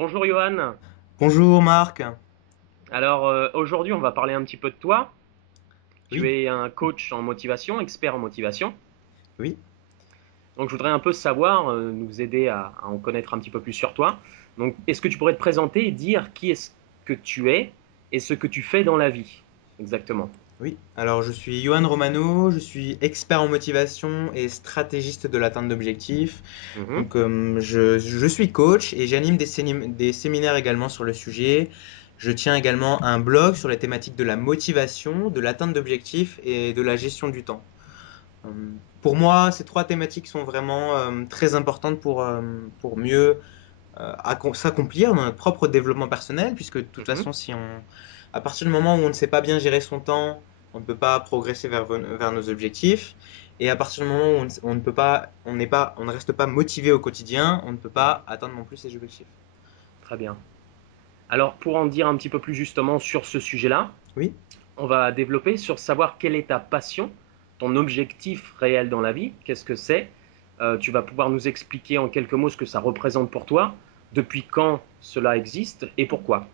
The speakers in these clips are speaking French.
Bonjour Johan. Bonjour Marc. Aujourd'hui on va parler un petit peu de toi. Tu Oui, es un coach en motivation, expert en motivation. oui. Donc je voudrais un peu savoir, nous aider à en connaître un petit peu plus sur toi. Donc est-ce que tu pourrais te présenter et dire qui est-ce que tu es et ce que tu fais dans la vie? Exactement. Oui, alors je suis Johan Romano, je suis expert en motivation et stratégiste de l'atteinte d'objectifs. Mhm, Donc je suis coach et j'anime des séminaires également sur le sujet. Je tiens également un blog sur les thématiques de la motivation, de l'atteinte d'objectifs et de la gestion du temps. Pour moi, ces trois thématiques sont vraiment très importantes pour mieux s'accomplir dans notre propre développement personnel, puisque de toute mhm. façon, à partir du moment où on ne sait pas bien gérer son temps, on ne peut pas progresser vers nos objectifs. Et à partir du moment où on ne peut pas, on ne reste pas motivé au quotidien, on ne peut pas atteindre non plus ses objectifs. Très bien. Alors pour en dire un petit peu plus justement sur ce sujet-là, Oui, on va développer sur savoir quelle est ta passion, ton objectif réel dans la vie, qu'est-ce que c'est. Tu vas pouvoir nous expliquer en quelques mots ce que ça représente pour toi, depuis quand cela existe et pourquoi.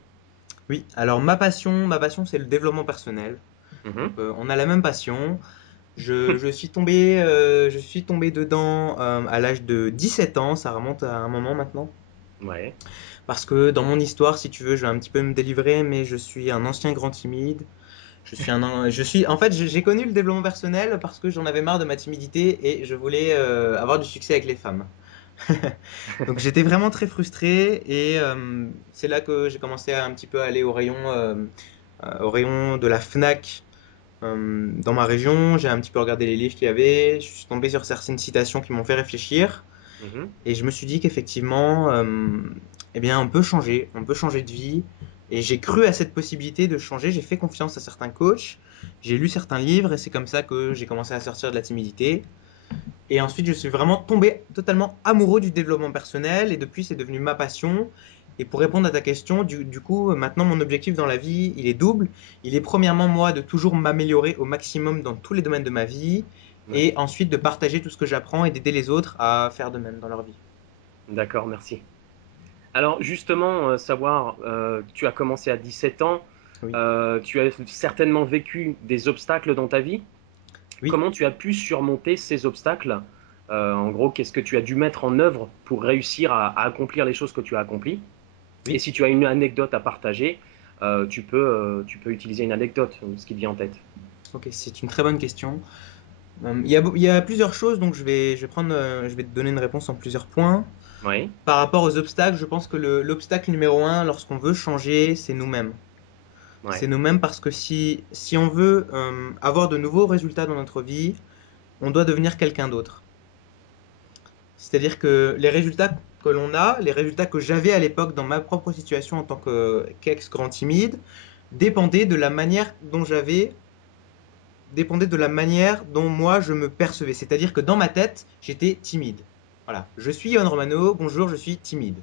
oui. Alors ma passion, c'est le développement personnel. Donc Mhm. on a la même passion. Je suis tombé dedans à l'âge de 17 ans. Ça remonte à un moment maintenant. Ouais. Parce que dans mon histoire, si tu veux, je vais un petit peu me délivrer, mais je suis un ancien grand timide. En fait, j'ai connu le développement personnel parce que j'en avais marre de ma timidité et je voulais avoir du succès avec les femmes. Donc j'étais vraiment très frustré et c'est là que j'ai commencé à un petit peu aller au rayon de la Fnac dans ma région. J'ai un petit peu regardé les livres qu'il y avait. Je suis tombé sur certaines citations qui m'ont fait réfléchir. Mhm. Et je me suis dit qu'effectivement, eh bien, on peut changer de vie. Et j'ai cru à cette possibilité de changer. J'ai fait confiance à certains coachs. J'ai lu certains livres et c'est comme ça que j'ai commencé à sortir de la timidité. Et ensuite, je suis vraiment tombé totalement amoureux du développement personnel et depuis, c'est devenu ma passion. Et pour répondre à ta question, du coup, maintenant, mon objectif dans la vie, il est double. Il est premièrement, moi, de toujours m'améliorer au maximum dans tous les domaines de ma vie Ouais. et ensuite de partager tout ce que j'apprends et d'aider les autres à faire de même dans leur vie. D'accord, merci. Alors justement, savoir, tu as commencé à 17 ans, Oui. tu as certainement vécu des obstacles dans ta vie. Oui. Comment tu as pu surmonter ces obstacles? En gros, qu'est-ce que tu as dû mettre en œuvre pour réussir à accomplir les choses que tu as accomplies? Et Oui. si tu as une anecdote à partager, tu peux utiliser une anecdote, ce qui te vient en tête. Ok, c'est une très bonne question. Il y a plusieurs choses, donc je vais te donner une réponse en plusieurs points. Oui, Par rapport aux obstacles, je pense que l'obstacle numéro un, lorsqu'on veut changer, c'est nous-mêmes. ouais, C'est nous-mêmes parce que si on veut avoir de nouveaux résultats dans notre vie, on doit devenir quelqu'un d'autre. C'est-à-dire que les résultats que l'on a, les résultats que j'avais à l'époque dans ma propre situation en tant qu'ex-grand timide, dépendaient de la manière dont dépendait de la manière dont moi je me percevais. C'est-à-dire que dans ma tête, j'étais timide. Voilà, je suis Yohan Romano, bonjour, je suis timide.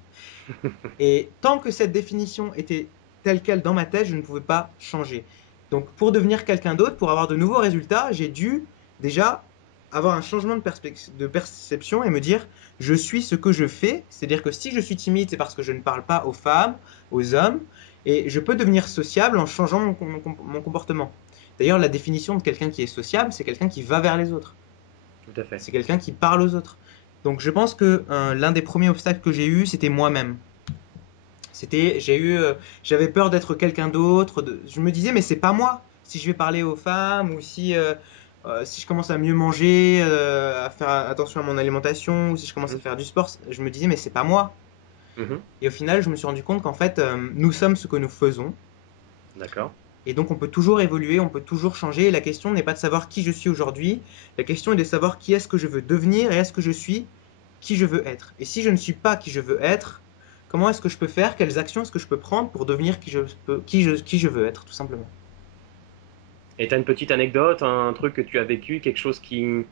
Et tant que cette définition était telle quelle dans ma tête, je ne pouvais pas changer. Donc pour devenir quelqu'un d'autre, pour avoir de nouveaux résultats, j'ai dû déjà avoir un changement de perception et me dire je suis ce que je fais. C'est-à-dire que si je suis timide, c'est parce que je ne parle pas aux femmes, aux hommes, et je peux devenir sociable en changeant mon comportement. D'ailleurs, la définition de quelqu'un qui est sociable, c'est quelqu'un qui va vers les autres. tout à fait. C'est quelqu'un qui parle aux autres. Donc je pense que l'un des premiers obstacles que j'ai eu, c'était moi-même. J'avais peur d'être quelqu'un d'autre. Je me disais, mais c'est pas moi. Si je vais parler aux femmes ou si je commence à mieux manger, à faire attention à mon alimentation, ou si je commence à Mhm, faire du sport, je me disais, mais c'est pas moi. mhm, Et au final, je me suis rendu compte qu'en fait, nous sommes ce que nous faisons. d'accord. Et donc, on peut toujours évoluer, on peut toujours changer. Et la question n'est pas de savoir qui je suis aujourd'hui. La question est de savoir qui est-ce que je veux devenir et est-ce que je suis qui je veux être. Et si je ne suis pas qui je veux être, comment est-ce que je peux faire? Quelles actions est-ce que je peux prendre pour devenir qui je veux être, tout simplement. Et tu as une petite anecdote, un truc que tu as vécu, quelque chose qui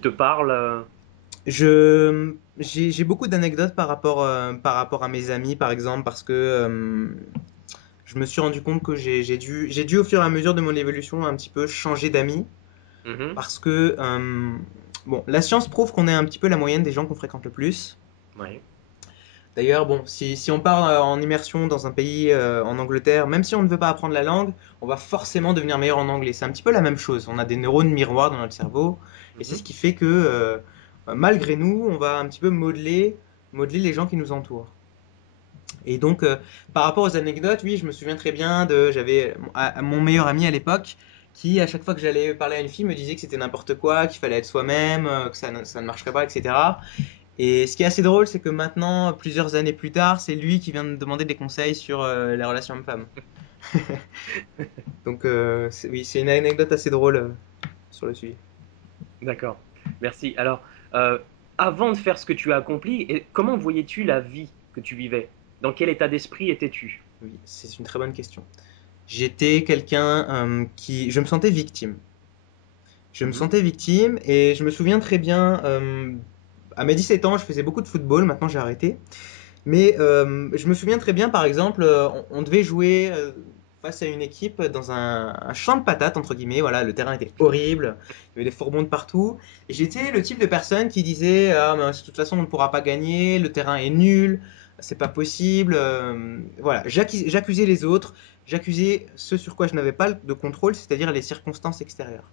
te parle? J'ai beaucoup d'anecdotes par rapport à mes amis, par exemple, parce que je me suis rendu compte que j'ai dû, au fur et à mesure de mon évolution, un petit peu changer d'amis. Mhm, Parce que, bon, la science prouve qu'on est un petit peu la moyenne des gens qu'on fréquente le plus. ouais, D'ailleurs, bon, si on part en immersion dans un pays en Angleterre, même si on ne veut pas apprendre la langue, on va forcément devenir meilleur en anglais. C'est un petit peu la même chose. On a des neurones miroirs dans notre cerveau, et c'est Mhm. ce qui fait que malgré nous, on va un petit peu modeler les gens qui nous entourent. Et donc, par rapport aux anecdotes, oui, je me souviens très bien j'avais mon meilleur ami à l'époque qui, à chaque fois que j'allais parler à une fille, me disait que c'était n'importe quoi, qu'il fallait être soi-même, que ça ne marcherait pas, etc. Et ce qui est assez drôle, c'est que maintenant, plusieurs années plus tard, c'est lui qui vient me demander des conseils sur les relations hommes-femmes. Donc, oui, c'est une anecdote assez drôle sur le sujet. D'accord, merci. Alors, euh, avant de faire ce que tu as accompli, comment voyais-tu la vie que tu vivais? Dans quel état d'esprit étais-tu? Oui, c'est une très bonne question. J'étais quelqu'un qui... Je me sentais victime. Je me Mhm. sentais victime et je me souviens très bien, à mes 17 ans, je faisais beaucoup de football, maintenant j'ai arrêté. Mais je me souviens très bien, par exemple, on devait jouer face à une équipe dans un champ de patates, entre guillemets. Voilà, le terrain était horrible, il y avait des fourbons de partout. Et j'étais le type de personne qui disait, ah, mais de toute façon, on ne pourra pas gagner, le terrain est nul, c'est pas possible. Voilà, j'accusais les autres, j'accusais ce sur quoi je n'avais pas de contrôle, c'est-à-dire les circonstances extérieures.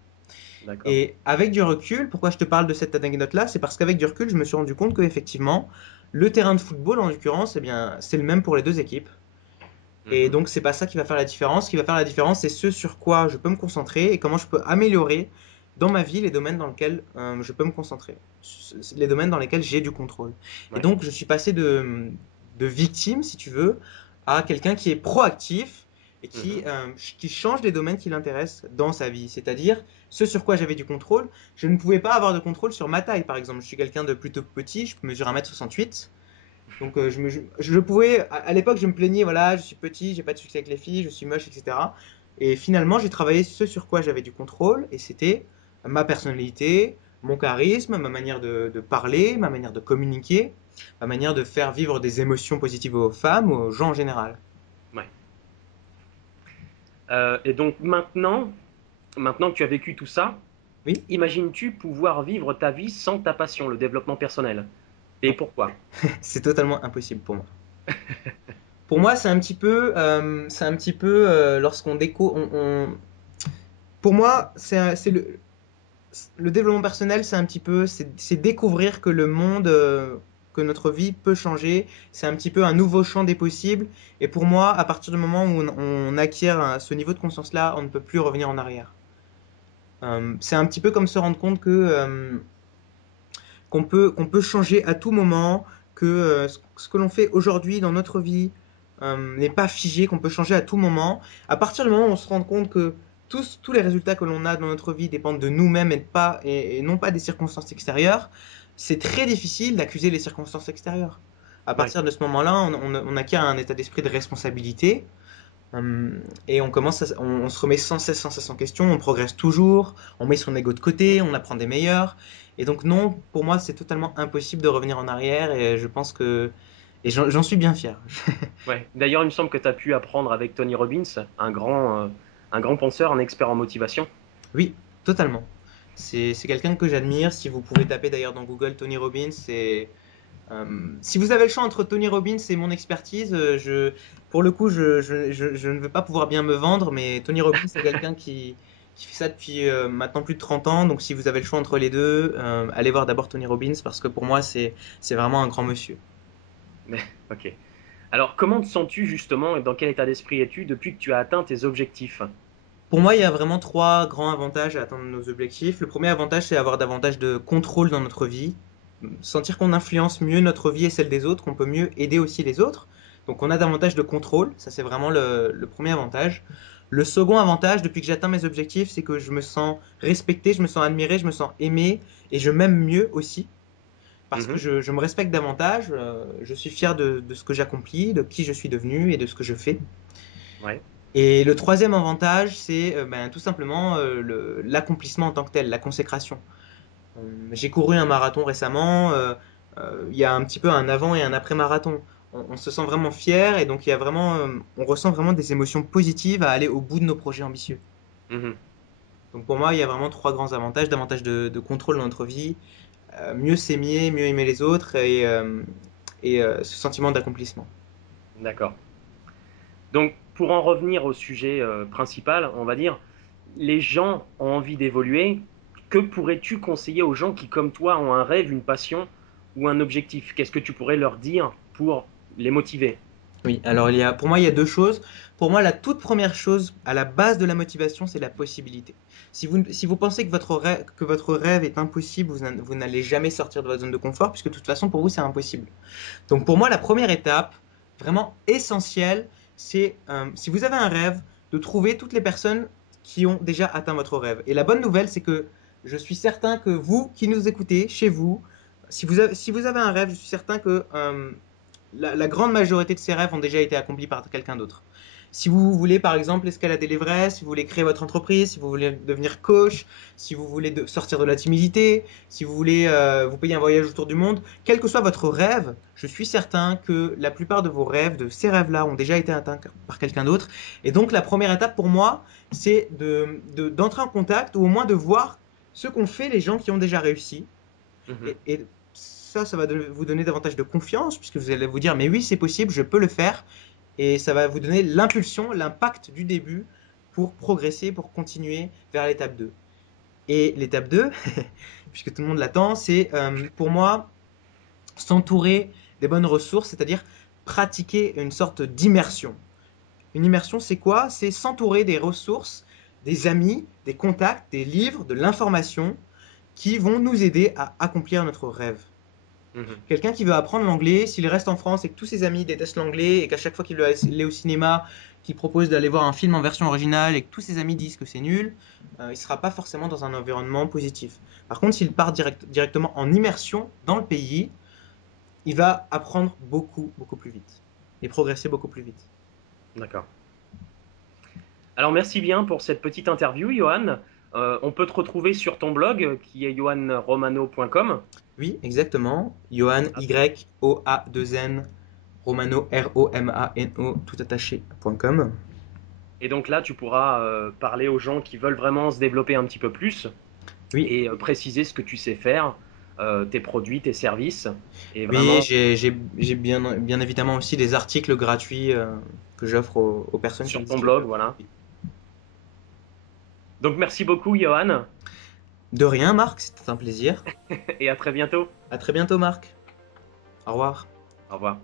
D'accord. Et avec du recul, pourquoi je te parle de cette anecdote-là, c'est parce qu'avec du recul, je me suis rendu compte qu'effectivement, le terrain de football, en l'occurrence, eh bien, c'est le même pour les deux équipes. Et Mhm. donc, c'est pas ça qui va faire la différence. Ce qui va faire la différence, c'est ce sur quoi je peux me concentrer et comment je peux améliorer dans ma vie les domaines dans lesquels je peux me concentrer, les domaines dans lesquels j'ai du contrôle. Et Ouais. donc, je suis passé de victime, si tu veux, à quelqu'un qui est proactif et Mhm. qui change les domaines qui l'intéressent dans sa vie. C'est-à-dire, ce sur quoi j'avais du contrôle, je ne pouvais pas avoir de contrôle sur ma taille, par exemple. Je suis quelqu'un de plutôt petit, je mesure 1,68 m. Donc je pouvais, à l'époque, je me plaignais, voilà, je suis petit, j'ai pas de succès avec les filles, je suis moche, etc. Et finalement, j'ai travaillé ce sur quoi j'avais du contrôle, et c'était ma personnalité, mon charisme, ma manière de parler, ma manière de communiquer, ma manière de faire vivre des émotions positives aux femmes, aux gens en général. Ouais. Et donc maintenant que tu as vécu tout ça, Oui, imagines-tu pouvoir vivre ta vie sans ta passion, le développement personnel? Et non, pourquoi? c'est totalement impossible pour moi. Pour moi, c'est un petit peu lorsqu'on déco, pour moi, c'est le développement personnel, c'est un petit peu, c'est découvrir que le monde, que notre vie peut changer. C'est un petit peu un nouveau champ des possibles. Et pour moi, à partir du moment où on acquiert ce niveau de conscience-là, on ne peut plus revenir en arrière. C'est un petit peu comme se rendre compte qu'on peut changer à tout moment, que ce que l'on fait aujourd'hui dans notre vie n'est pas figé, qu'on peut changer à tout moment. À partir du moment où on se rend compte que tous les résultats que l'on a dans notre vie dépendent de nous-mêmes et non pas des circonstances extérieures, c'est très difficile d'accuser les circonstances extérieures. À Ouais. partir de ce moment-là, on acquiert un état d'esprit de responsabilité. Et on se remet sans cesse en question, on progresse toujours, on met son ego de côté, on apprend des meilleurs. Et donc non, pour moi, c'est totalement impossible de revenir en arrière et je pense que... Et j'en suis bien fier. Ouais. D'ailleurs, il me semble que tu as pu apprendre avec Tony Robbins, un grand penseur, un expert en motivation. Oui, totalement. C'est quelqu'un que j'admire. Si vous pouvez taper d'ailleurs dans Google Tony Robbins, si vous avez le choix entre Tony Robbins et mon expertise, pour le coup, je ne veux pas pouvoir bien me vendre, mais Tony Robbins, c'est quelqu'un qui fait ça depuis maintenant plus de 30 ans. Donc, si vous avez le choix entre les deux, allez voir d'abord Tony Robbins parce que pour moi, c'est vraiment un grand monsieur. Mais, ok. Alors, comment te sens-tu justement et dans quel état d'esprit es-tu depuis que tu as atteint tes objectifs? Pour moi, il y a vraiment trois grands avantages à atteindre nos objectifs. Le premier avantage, c'est avoir davantage de contrôle dans notre vie, sentir qu'on influence mieux notre vie et celle des autres, qu'on peut mieux aider aussi les autres. Donc on a davantage de contrôle, ça c'est vraiment le premier avantage. Le second avantage, depuis que j'atteins mes objectifs, c'est que je me sens respecté, je me sens admiré, je me sens aimé et je m'aime mieux aussi. Parce que Mhm. je me respecte davantage, je suis fier de ce que j'accomplis, de qui je suis devenu et de ce que je fais. Ouais. Et le troisième avantage, c'est tout simplement l'accomplissement en tant que tel, la consécration. J'ai couru un marathon récemment, il y a un petit peu un avant et un après marathon. On se sent vraiment fier et donc il y a vraiment, on ressent vraiment des émotions positives à aller au bout de nos projets ambitieux. Mhm. Donc pour moi, il y a vraiment trois grands avantages, davantage de contrôle dans notre vie, mieux s'aimer, mieux aimer les autres et ce sentiment d'accomplissement. D'accord. Donc, pour en revenir au sujet principal, on va dire, les gens ont envie d'évoluer. Que pourrais-tu conseiller aux gens qui, comme toi, ont un rêve, une passion ou un objectif? Qu'est-ce que tu pourrais leur dire pour les motiver? Oui, alors pour moi, il y a deux choses. Pour moi, la toute première chose, à la base de la motivation, c'est la possibilité. Si vous pensez que votre rêve est impossible, vous n'allez jamais sortir de votre zone de confort, puisque de toute façon, pour vous, c'est impossible. Donc pour moi, la première étape, vraiment essentielle, c'est si vous avez un rêve, de trouver toutes les personnes qui ont déjà atteint votre rêve. Et la bonne nouvelle, c'est que je suis certain que vous qui nous écoutez, chez vous, si vous avez un rêve, je suis certain que la grande majorité de ces rêves ont déjà été accomplis par quelqu'un d'autre. Si vous voulez par exemple escalader l'Everest, si vous voulez créer votre entreprise, si vous voulez devenir coach, si vous voulez sortir de la timidité, si vous voulez vous payer un voyage autour du monde, quel que soit votre rêve, je suis certain que la plupart de vos rêves, de ces rêves-là, ont déjà été atteints par quelqu'un d'autre. Et donc la première étape pour moi, c'est d'entrer en contact ou au moins de voir ce qu'ont fait les gens qui ont déjà réussi. Mhm. Et ça va vous donner davantage de confiance, puisque vous allez vous dire, mais oui, c'est possible, je peux le faire. Et ça va vous donner l'impulsion, l'impact du début pour progresser, pour continuer vers l'étape 2. Et l'étape 2, puisque tout le monde l'attend, c'est pour moi s'entourer des bonnes ressources, c'est-à-dire pratiquer une sorte d'immersion. Une immersion, c'est quoi? C'est s'entourer des ressources, des amis, des contacts, des livres, de l'information qui vont nous aider à accomplir notre rêve. Mhm. Quelqu'un qui veut apprendre l'anglais, s'il reste en France et que tous ses amis détestent l'anglais et qu'à chaque fois qu'il est au cinéma, qu'il propose d'aller voir un film en version originale et que tous ses amis disent que c'est nul, il ne sera pas forcément dans un environnement positif. Par contre, s'il part directement en immersion dans le pays, il va apprendre beaucoup, beaucoup plus vite et progresser beaucoup plus vite. D'accord. Alors merci bien pour cette petite interview, Johan. On peut te retrouver sur ton blog qui est johanromano.com. Oui, exactement. Johan, Y-O-A-2-N, Romano, R-O-M-A-N-O, tout attaché.com. Et donc là, tu pourras parler aux gens qui veulent vraiment se développer un petit peu plus Oui, et préciser ce que tu sais faire, tes produits, tes services. Et oui, vraiment, j'ai bien évidemment aussi des articles gratuits que j'offre aux personnes qui ont sur des ton difficultés. blog, voilà. Donc merci beaucoup, Johan, De rien, Marc, c'était un plaisir. et à très bientôt. À très bientôt, Marc. Au revoir. Au revoir.